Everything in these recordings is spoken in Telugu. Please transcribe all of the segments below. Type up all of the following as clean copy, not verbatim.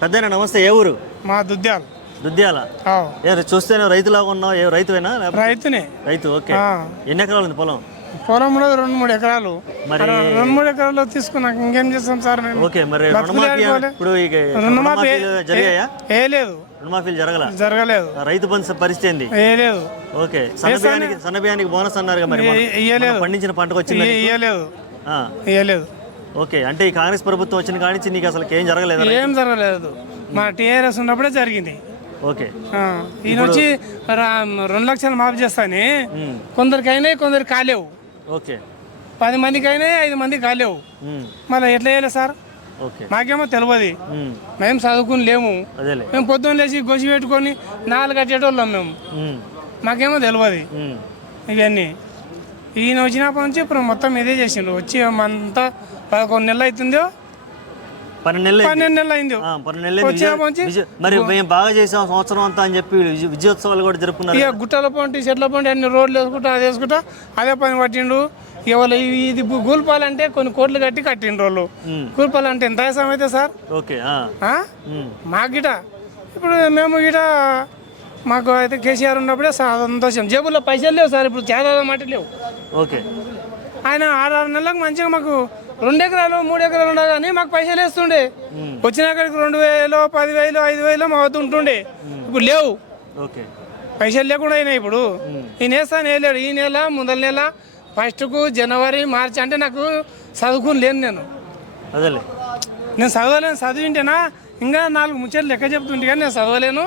పెద్దయినా నమస్తే. ఏ ఊరు? మా దుద్యాల. దుద్యాల. చూస్తేనే రైతులాగా ఉన్నావు. ఏ రైతువేనా? రైతునే. రైతు. ఓకే. ఎన్ని ఎకరాలు ఉంది పొలం? పొలం కూడా 2-3 ఎకరాలు. మరి 2-3 ఎకరాలు తీసుకున్నాక ఇంకేం చేస్తాం సార్ మేము? ఓకే. మరి రుణమాఫీ జరిగాయా? ఏ లేదు. రుణమాఫీలు జరగలేదు. రైతు బంధు పరిస్థితి ఏంది? ఏ లేదు. ఓకే. సన్నబియ్యానికి బోనస్ అన్నారు మరి పండించిన పంటకు వచ్చింది? ఇయ్యలేదు. ఓకే. అంటే ఈ కాంగ్రెస్ ప్రభుత్వం వచ్చిన కానించి నీకు అసలు ఏం జరగలేదు? ఏం జరగలేదు. మా టీఆర్ఎస్ ఉన్నప్పుడే జరిగింది. ఓకే. ఈయన వచ్చి 2 లక్షలు మాఫీ చేస్తాని కొందరికి అయినాయి, కొందరికి కాలేవు. ఓకే. 10 మందికి అయినాయి, 5 మందికి కాలేవు. మళ్ళీ ఎట్లా చేయలేదు సార్? మాకేమో తెలియదు. మేము చదువుకుని లేము. మేము పొద్దున్న లేచి గొసి పెట్టుకొని 4 కట్టేటోళ్ళం మేము. మాకేమో తెలియదు ఇవన్నీ. ఈయన వచ్చినప్పటి నుంచి ఇప్పుడు మొత్తం ఇదే చేసిండ్రు. వచ్చి అంతా 11 నెలలు అవుతుందో, 12 నెలలు అయింది. మరి మేము బాగా చేసాం సంవత్సరం అంతా అని చెప్పి విజయోత్సవాలు కూడా జరుపుకున్నారు. ఇక గుట్టల పంటి చెట్ల పంటి అన్ని రోడ్లు వేసుకుంటా అది వేసుకుంటా అదే పని పట్టిండు. ఇవాళ ఇది గూల్పాలంటే కొన్ని కోట్లు కట్టిండ్రు వాళ్ళు. గూల్పాలంటే ఎంత అవసరం అయితే సార్? ఓకే. మాకు గిట ఇప్పుడు మేము గిట మాకు అయితే కేసీఆర్ ఉన్నప్పుడే సంతోషం. జేబుల్లో పైసలు లేవు సార్, ఇప్పుడు చాలా మాట లేవు. ఓకే. ఆయన 6 నెలలకు మంచిగా మాకు 2 ఎకరాలు 3 ఎకరాలు ఉండే కానీ మాకు పైసలు వేస్తుండే. వచ్చిన అక్కడికి 2000, 10,000, 5,000 మా వద్ద ఉంటుండే. ఇప్పుడు లేవు. పైసలు లేకుండా అయినాయి. ఇప్పుడు ఈయన వేస్తాను వేయలేడు. ఈ నెల ముందల నెల ఫస్ట్కు జనవరి మార్చి అంటే నాకు చదువుకుని లేను. నేను చదవలేను. చదివింటేనా ఇంకా 4 ముచ్చట్లు లెక్క చెప్తుంటే కానీ నేను చదవలేను.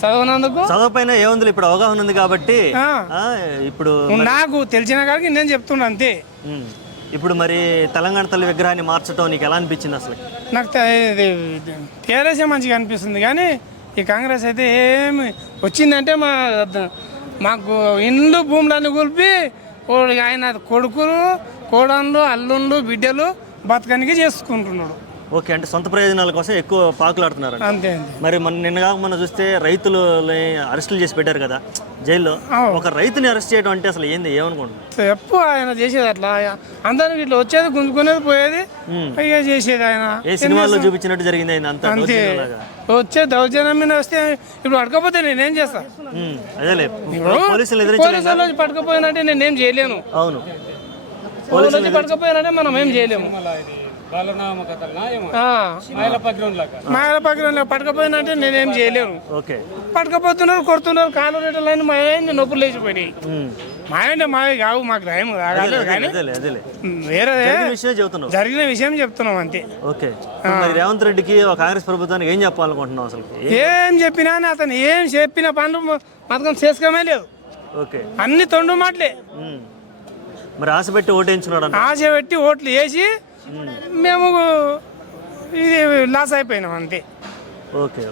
చదవనందుకు చదవపైన ఏముంది, ఇప్పుడు అవగాహన ఉంది కాబట్టి ఇప్పుడు నాకు తెలిసిన కాడికి నేను చెప్తున్నా అంతే. ఇప్పుడు మరి తెలంగాణ తల్లి విగ్రహాన్ని మార్చడం నీకు ఎలా అనిపించింది అసలు? నాకు టీఆర్ఎస్ మంచిగా అనిపిస్తుంది కానీ ఈ కాంగ్రెస్ అయితే ఏమి వచ్చిందంటే మాకు ఇండ్లు భూములన్నీ కూల్పి ఆయన కొడుకులు, కోడళ్ళు, అల్లుళ్ళు, బిడ్డలు బతకనికి చేసుకుంటున్నాడు. ఓకే. అంటే సొంత ప్రయోజనాల కోసం ఎక్కువ పాకులాడుతున్నారు అంతే. మరి నిన్న చూస్తే రైతులు అరెస్టులు చేసి పెట్టారు కదా జైల్లో. ఒక రైతుని అరెస్ట్ చేయడం అంటే అసలు ఏంది, ఏమనుకుంటున్నారు? చెప్పు ఆయన చేసేది అట్లా అందరికి ఇట్లా వచ్చేది గుంజుకునేది పోయేది ఇక చేసేది. ఆయన ఏ సినిమాల్లో చూపించినట్టు జరిగింది అంతా. వచ్చే దౌర్జన్యం మీద వస్తే ఇప్పుడు అడకపోతే నేనేం చేస్తా? పోలీసులు పట్టుకపోయినంటే నేనేం చేయలేను. అవును. పోలీసులు పట్టుకపోయినంటే మనం ఏం చేయలేము. మాయల పట్టుకపోయినంటే నేనేం చేయలేను. పట్టుకపోతున్నారు, కొడుతున్నారు, కాలు రేటలు మా నొప్పులు లేచిపోయినాయి. మావి కావు, మాకు రాయము కానీ వేరే జరిగిన విషయం చెప్తున్నాం అంతే. రేవంత్ రెడ్డికి కాంగ్రెస్ ప్రభుత్వానికి ఏం చెప్పాలనుకుంటున్నాం? అసలు ఏం చెప్పినా అతను ఏం చెప్పిన పనులు మాత్రం చేసుకోమే లేదు. అన్ని తొండు మాటలే. మరి ఆశ పెట్టి ఓటేయించున్నాడు. ఆశ పెట్టి ఓట్లు వేసి మేము ఇది లాస్ అయిపోయినాం అంతే. ఓకే.